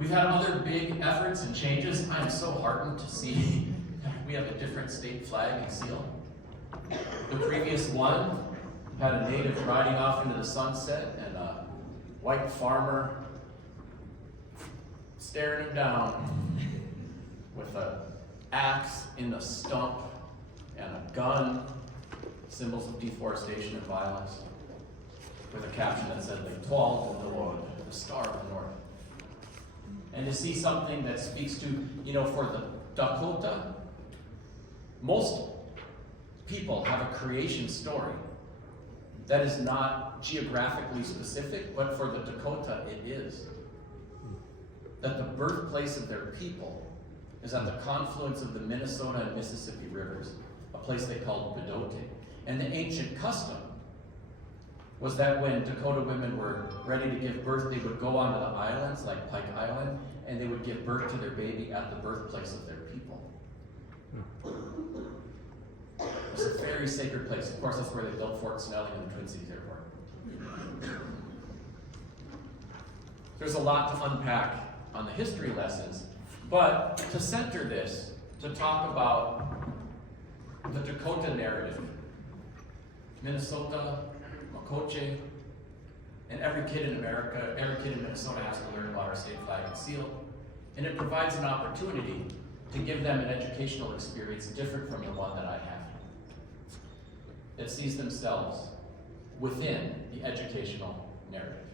We've had other big efforts and changes. I'm so heartened to see we have a different state flag and seal. The previous one had a native riding off into the sunset and a white farmer staring him down with an axe in the stump and a gun, symbols of deforestation and violence, with a caption that said, "L'Étoile de Nord," the star of the north. And to see something that speaks to, for the Dakota, most people have a creation story that is not geographically specific, but for the Dakota it is. That the birthplace of their people is at the confluence of the Minnesota and Mississippi rivers, a place they called Bedote. And the ancient custom was that when Dakota women were ready to give birth, they would go onto the islands, like Pike Island, and they would give birth to their baby at the birthplace of their people. It's a very sacred place. Of course, that's where they built Fort Snelling and the Twin Cities Airport. There's a lot to unpack on the history lessons, but to center this, to talk about the Dakota narrative, Minnesota, Makoche, and every kid in America, every kid in Minnesota has to learn about our state flag and seal, and it provides an opportunity to give them an educational experience different from the one that I have, that sees themselves within the educational narrative.